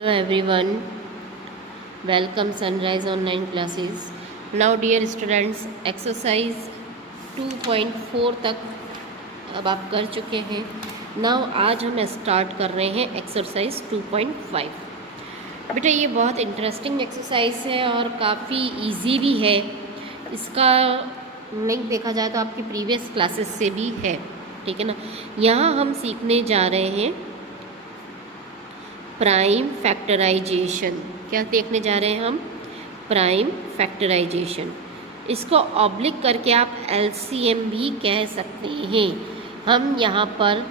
Hello everyone, welcome Sunrise Online Classes. Now dear students, exercise 2.4 तक अब आप कर चुके हैं. नाउ आज हम स्टार्ट कर रहे हैं एक्सरसाइज 2.5. बेटा ये बहुत इंटरेस्टिंग एक्सरसाइज है और काफ़ी इजी भी है. इसका लिंक देखा जाए तो आपकी प्रीवियस क्लासेस से भी है, ठीक है ना. यहाँ हम सीखने जा रहे हैं प्राइम फैक्टराइजेशन. क्या देखने जा रहे हैं हम? Prime factorisation. इसको ऑब्लिक करके आप एलसीएम भी कह सकते हैं. हम यहाँ पर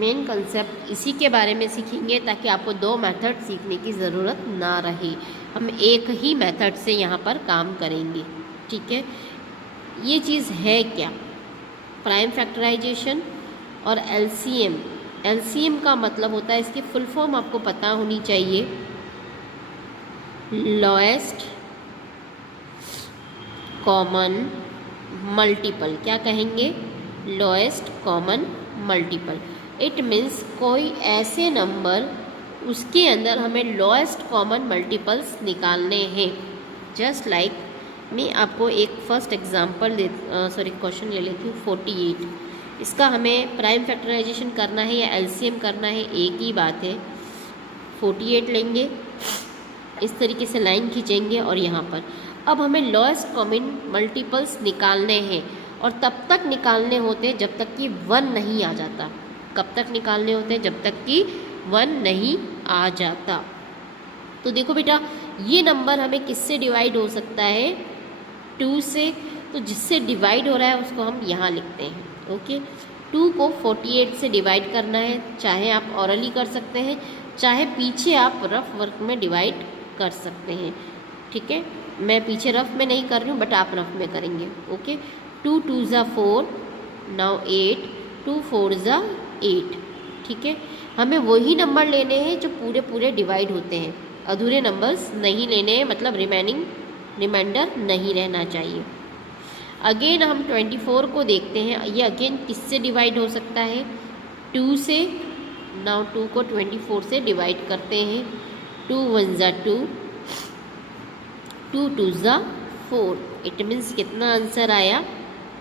मेन कंसेप्ट इसी के बारे में सीखेंगे ताकि आपको दो मेथड सीखने की ज़रूरत ना रहे. हम एक ही मेथड से यहाँ पर काम करेंगे, ठीक है. ये चीज़ है क्या? प्राइम फैक्टराइजेशन और एलसीएम. एलसीएम का मतलब होता है, इसकी फुल फॉर्म आपको पता होनी चाहिए, लोएस्ट कॉमन मल्टीपल. क्या कहेंगे? Lowest common multiple. It means कोई ऐसे नंबर उसके अंदर हमें लोएस्ट कॉमन मल्टीपल्स निकालने हैं. जस्ट लाइक मैं आपको एक फर्स्ट एग्जांपल क्वेश्चन ले लेती हूँ. 48. इसका हमें प्राइम फैक्टराइजेशन करना है या एलसीएम करना है, एक ही बात है. 48 लेंगे, इस तरीके से लाइन खींचेंगे और यहाँ पर अब हमें लोएस्ट कॉमन मल्टीपल्स निकालने हैं और तब तक निकालने होते हैं जब तक कि 1 नहीं आ जाता. कब तक निकालने होते हैं? जब तक कि 1 नहीं आ जाता. तो देखो बेटा, ये नंबर हमें किससे डिवाइड हो सकता है? 2 से. तो जिससे डिवाइड हो रहा है उसको हम यहाँ लिखते हैं. ओके. 2 को 48 से डिवाइड करना है. चाहे आप ऑरली कर सकते हैं, चाहे पीछे आप रफ वर्क में डिवाइड कर सकते हैं, ठीक है. मैं पीछे रफ में नहीं कर रही हूँ, बट आप रफ में करेंगे. ओके. 2 2 ज़ा 4, नाउ 8. 2 4 ज़ा 8, ठीक है. हमें वही नंबर लेने हैं जो पूरे पूरे डिवाइड होते हैं. अधूरे नंबर्स नहीं लेने हैं, मतलब रिमाइंडर नहीं रहना चाहिए. अगेन हम 24 को देखते हैं. ये अगेन किससे डिवाइड हो सकता है? 2 से. नाउ 2 को 24 से डिवाइड करते हैं. 2 1 ज़ा 2, 2 2 ज़ा 4. इट मीन्स कितना आंसर आया?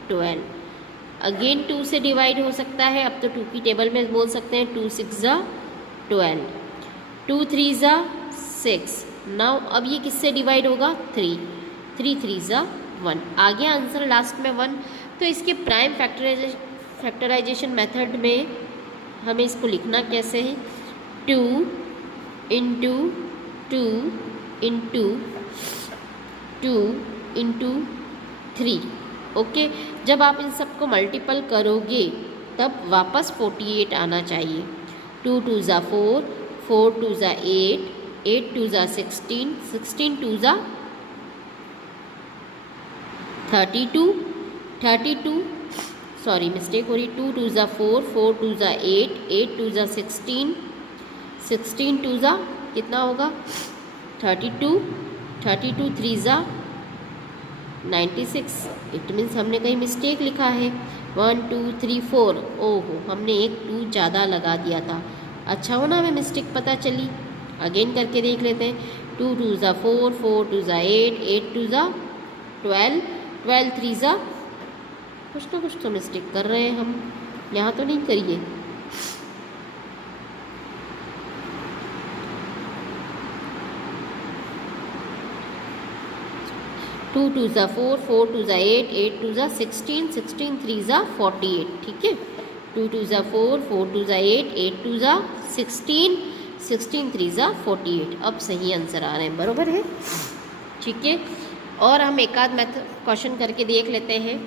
12. अगेन 2 से डिवाइड हो सकता है. अब तो 2 की टेबल में बोल सकते हैं 2 6 ज़ा 12, 2 3 ज़ा 6. नाउ अब ये किससे डिवाइड होगा? 3 3 3 ज़ा 1. आ गया आंसर लास्ट में 1. तो इसके प्राइम फैक्टराइजेशन मेथड में हमें इसको लिखना कैसे है? 2 इंटू 2 इंटू 2 इंटू 3. ओके. जब आप इन सबको मल्टीपल करोगे तब वापस 48 आना चाहिए. 2 2 ज़ा 4, 4 2 ज़ा 8, 8 2 ज़ा 16, 16 2 ज़ा 32, 32 सॉरी मिस्टेक हो रही. 2 2 ज़ा 4, 4 2 ज़ा 8, 8 2 ज़ा 16, 16 2 ज़ा कितना होगा? 32, 32 3 ज़ा 96. इट मीन्स हमने कहीं मिस्टेक लिखा है. 1 2 3 4. ओहो, हमने एक 2 ज़्यादा लगा दिया था. अच्छा हो ना हमें मिस्टेक पता चली. अगेन करके देख लेते हैं. 2 2 ज़ा 4, 4 2 ज़ा 8, 8 2 ज़ा 12, 12 3 ज़ा कुछ तो मिस्टेक कर रहे हैं हम. यहाँ तो नहीं करिए. 2 2 ज़ा 4, 4 2 ज़ा 8, 8 2 ज़ा 16, 16 3 ज़ा 48, ठीक है. 2 2 ज़ा 4, 4 2 ज़ा 8, 8 2 ज़ा 16, 16 3 ज़ा 48. अब सही आंसर आ रहे हैं, बरोबर है, ठीक है. और हम एक आध मैथ क्वेश्चन करके देख लेते हैं.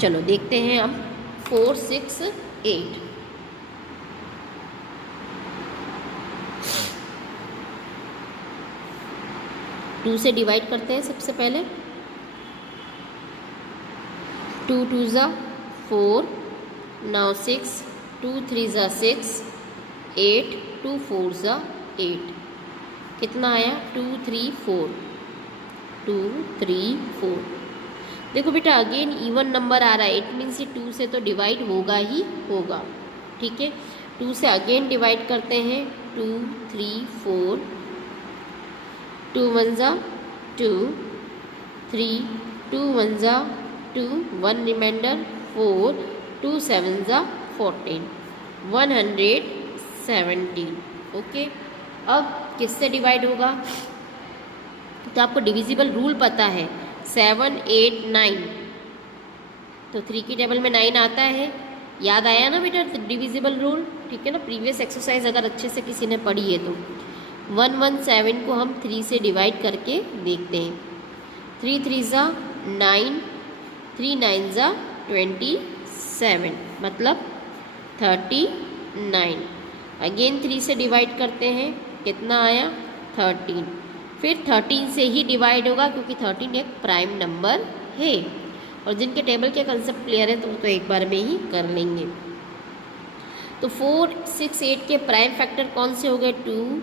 चलो देखते हैं हम. 4 6 8. टू से डिवाइड करते हैं सबसे पहले. 2 2 ज़ा 4, नाउ 6, 2 3 ज़ा 6, 8 2 4 ज़ा 8. कितना आया? 2 3 4, 2 3 4. देखो बेटा, अगेन इवन नंबर आ रहा है. इट मीन्स ये 2 से तो डिवाइड होगा ही होगा, ठीक है. 2 से अगेन डिवाइड करते हैं. 2 3 4, 2 1 जा 2, 3 2 1 जा 2, 1 रिमाइंडर 4, 2 7 जा 14, 117। ओके, अब किससे डिवाइड होगा? तो आपको डिविजिबल रूल पता है 7 8 9, तो 3 की टेबल में 9 आता है। याद आया ना बेटा डिविजिबल रूल? ठीक है ना, प्रीवियस एक्सरसाइज अगर अच्छे से किसी ने पढ़ी है तो 117 को हम 3 से डिवाइड करके देखते हैं। 3 3 जा 9, 3 9 जा 27, मतलब 39। अगेन 3 से डिवाइड करते हैं, कितना आया? 13। फिर 13 से ही डिवाइड होगा क्योंकि 13 एक प्राइम नंबर है। और जिनके टेबल के कंसेप्ट क्लियर है तो एक बार में ही कर लेंगे। तो 4 6 8 के प्राइम फैक्टर कौन से हो गए? 2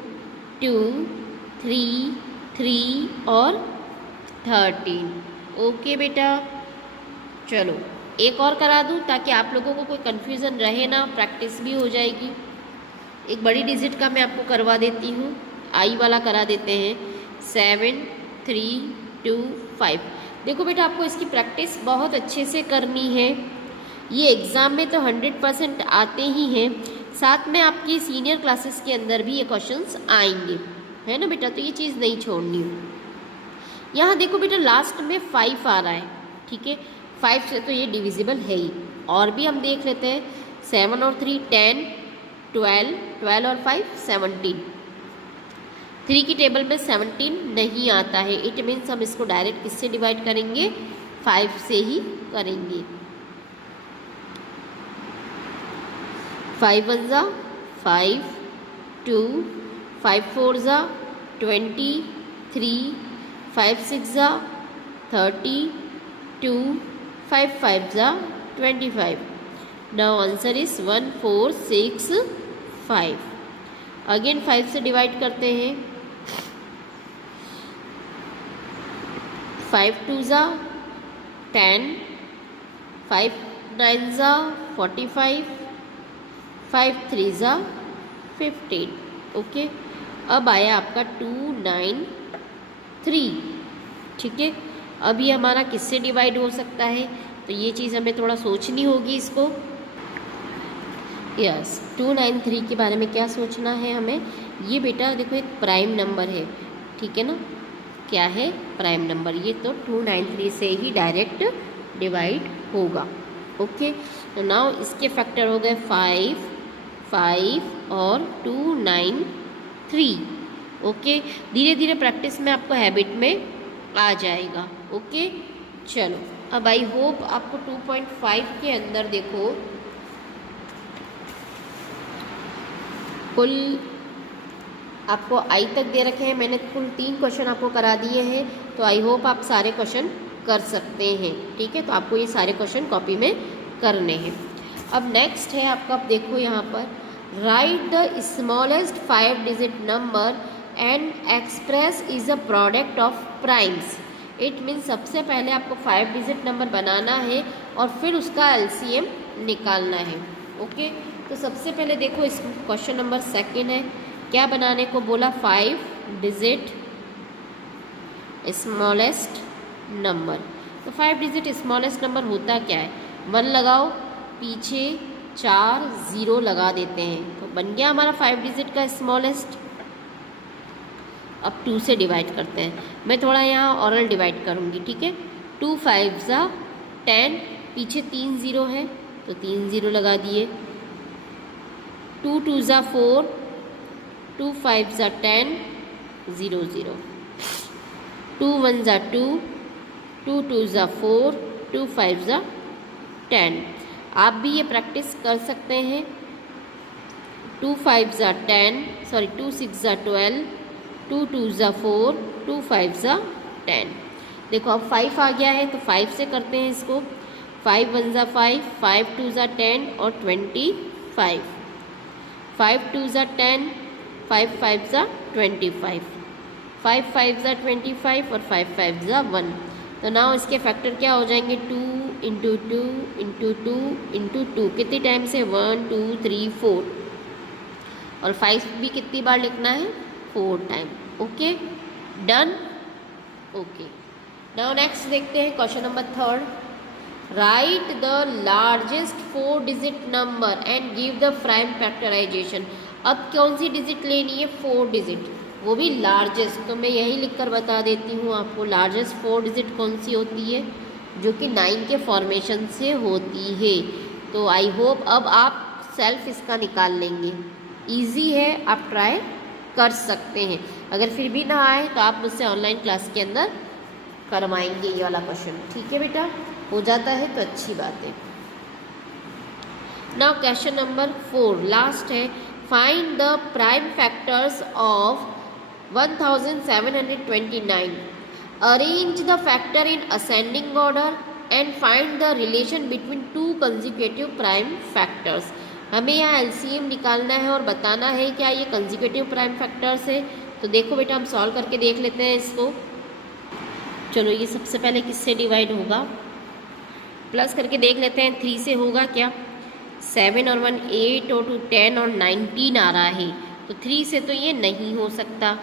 2 3 3 और 13। ओके बेटा, चलो एक और करा दूँ ताकि आप लोगों को कोई कन्फ्यूज़न रहे ना, प्रैक्टिस भी हो जाएगी। एक बड़ी डिजिट का मैं आपको करवा देती हूँ, आई वाला करा देते हैं। 7 3 2 5। देखो बेटा आपको इसकी प्रैक्टिस बहुत अच्छे से करनी है। ये एग्ज़ाम में तो 100% आते ही हैं, साथ में आपकी सीनियर क्लासेस के अंदर भी ये क्वेश्चंस आएंगे, है ना बेटा? तो ये चीज़ नहीं छोड़नी है। यहाँ देखो बेटा लास्ट में 5 आ रहा है, ठीक है? 5 से तो ये डिविजिबल है ही। और भी हम देख लेते हैं, 7 और 3 10, 12, 12 और 5 17। 3 की टेबल में 17 नहीं आता है, इट मीन्स हम इसको डायरेक्ट किससे डिवाइड करेंगे? 5 से ही करेंगे। 5 1 जा 5, 2 5 4 जा 23, 5 6 जा 30, 2 5 5 जा 25। Now answer is 1 4 6 5। अगेन 5 से डिवाइड करते हैं। 5 2 जा 10, 5 9 जा 45, 5 3 जा 15। ओके, अब आया आपका 2 9 3, ठीक है? अब ये हमारा किससे डिवाइड हो सकता है? तो ये चीज़ हमें थोड़ा सोचनी होगी इसको। यस, 2 9 3 के बारे में क्या सोचना है हमें? ये बेटा देखो एक प्राइम नंबर है, ठीक है ना? क्या है? Prime number. ये तो 2 9 3 से ही डायरेक्ट डिवाइड होगा। ओके, तो नाउ इसके फैक्टर हो गए 5 5 और 2 9 3। ओके, धीरे धीरे प्रैक्टिस में आपको हैबिट में आ जाएगा। ओके, चलो अब आई होप आपको 2.5 के अंदर देखो कुल आपको आई तक दे रखे हैं। मैंने कुल 3 क्वेश्चन आपको करा दिए हैं, तो आई होप आप सारे क्वेश्चन कर सकते हैं, ठीक है? तो आपको ये सारे क्वेश्चन कॉपी में करने हैं। अब नेक्स्ट है आपका, आप देखो यहाँ पर, right the smallest 5 digit number and express is a product of primes. It means सबसे पहले आपको 5 डिजिट नंबर बनाना है और फिर उसका एलसीएम निकालना है। ओके, तो सबसे पहले देखो इस क्वेश्चन नंबर 2 है, क्या बनाने को बोला? 5 डिजिट स्मॉलेस्ट नंबर। तो 5 डिजिट स्मॉलेस्ट नंबर होता क्या है? 1 लगाओ, पीछे 4 0 लगा देते हैं, तो बन गया हमारा 5 डिजिट का स्मॉलेस्ट। अब 2 से डिवाइड करते हैं। मैं थोड़ा यहाँ ऑरल डिवाइड करूँगी, ठीक है? 2 5 जा 10, पीछे 3 0 है तो 3 0 लगा दिए। 2 2 जा 4, 2 5 जा 10 0 0। 2 1 जा 2, 2 2 जा 4, 2 5 जा 10। आप भी ये प्रैक्टिस कर सकते हैं। 2 5 जा 10, सॉरी 2 6 जा 12, 2 2 जा 4, 2 5 जा 10। देखो अब 5 आ गया है तो 5 से करते हैं इसको। 5 1 जा 5, 5 2 जा 10 और 25। 5 2 जा 10, 5 5 जा 25, 5 5 जा 25 और 5 5 जा 1। तो नाउ इसके फैक्टर क्या हो जाएंगे? 2 इंटू 2 इंटू 2 इंटू 2। कितने टाइम से? 1 2 3 4। और 5 भी कितनी बार लिखना है, 4 time. Okay, done. Okay, now next देखते हैं question number 3। Write the largest 4 digit number and give the prime factorization. अब कौन सी डिजिट लेनी है, 4 डिजिट, वो भी लार्जेस्ट। तो मैं यही लिखकर बता देती हूँ आपको, लार्जेस्ट 4 डिजिट कौन सी होती है, जो कि 9 के फॉर्मेशन से होती है। तो आई होप अब आप सेल्फ इसका निकाल लेंगे। इजी है, आप ट्राई कर सकते हैं। अगर फिर भी ना आए तो आप मुझसे ऑनलाइन क्लास के अंदर करवाएंगे ये वाला क्वेश्चन। ठीक है बेटा, हो जाता है तो अच्छी बात है। नाउ क्वेश्चन नंबर 4 लास्ट है। Find the prime factors of 1729. Arrange the factor in ascending order and find the relation between two consecutive prime factors. हमें यहाँ LCM निकालना है और बताना है क्या ये कंसेक्यूटिव प्राइम फैक्टर्स है। तो देखो बेटा, हम सॉल्व करके देख लेते हैं इसको। चलो, ये सबसे पहले किससे डिवाइड होगा, प्लस करके देख लेते हैं। 3 से होगा क्या, 7 और 1 8 और 2 10 और 19 आ रहा है, तो 3 से तो ये नहीं हो सकता।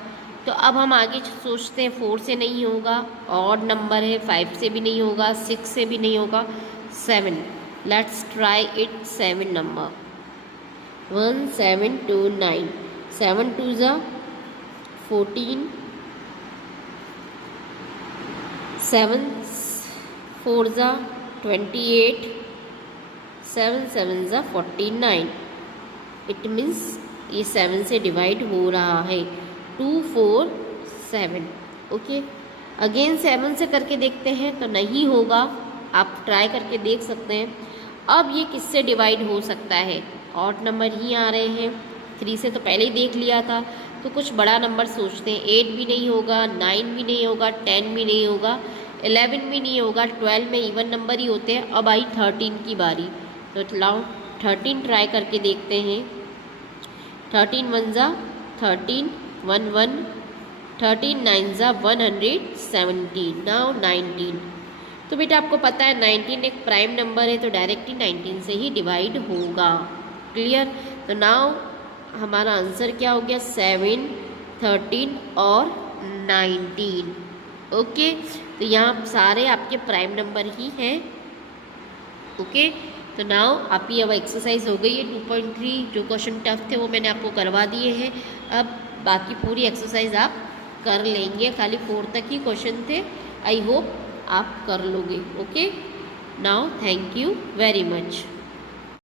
तो अब हम आगे सोचते हैं, 4 से नहीं होगा, ऑड नंबर है, 5 से भी नहीं होगा, 6 से भी नहीं होगा, 7। Let's try it 7 number. 1 7 2 9, 7 2 ज़ा 14, 7 4 ज़ा 28, 7 7 ज़ा 49। इट मीन्स ये 7 से डिवाइड हो रहा है, 2 4 7। ओके, अगेन 7 से करके देखते हैं तो नहीं होगा, आप ट्राई करके देख सकते हैं। अब ये किससे डिवाइड हो सकता है, ऑड नंबर ही आ रहे हैं। 3 से तो पहले ही देख लिया था, तो कुछ बड़ा नंबर सोचते हैं। 8 भी नहीं होगा, 9 भी नहीं होगा, 10 भी नहीं होगा, 11 भी नहीं होगा, 12 में इवन नंबर ही होते हैं। अब आई 13 की बारी, तो लाओ 13 ट्राई करके देखते हैं। 13 1 ज़ा 13, 1 1, 13 9 ज़ा 117। नाउ 19। तो बेटा आपको पता है 19 एक प्राइम नंबर है, तो डायरेक्टली 19 से ही डिवाइड होगा। क्लियर। तो नाउ हमारा आंसर क्या हो गया, 7 13 और 19। ओके, तो यहाँ सारे आपके प्राइम नंबर ही हैं। ओके, तो नाउ आपकी अब एक्सरसाइज हो गई है 2.3। जो क्वेश्चन टफ थे वो मैंने आपको करवा दिए हैं। अब बाकी पूरी एक्सरसाइज आप कर लेंगे, खाली 4 तक ही क्वेश्चन थे। आई होप आप कर लोगे। Okay, now thank you very much.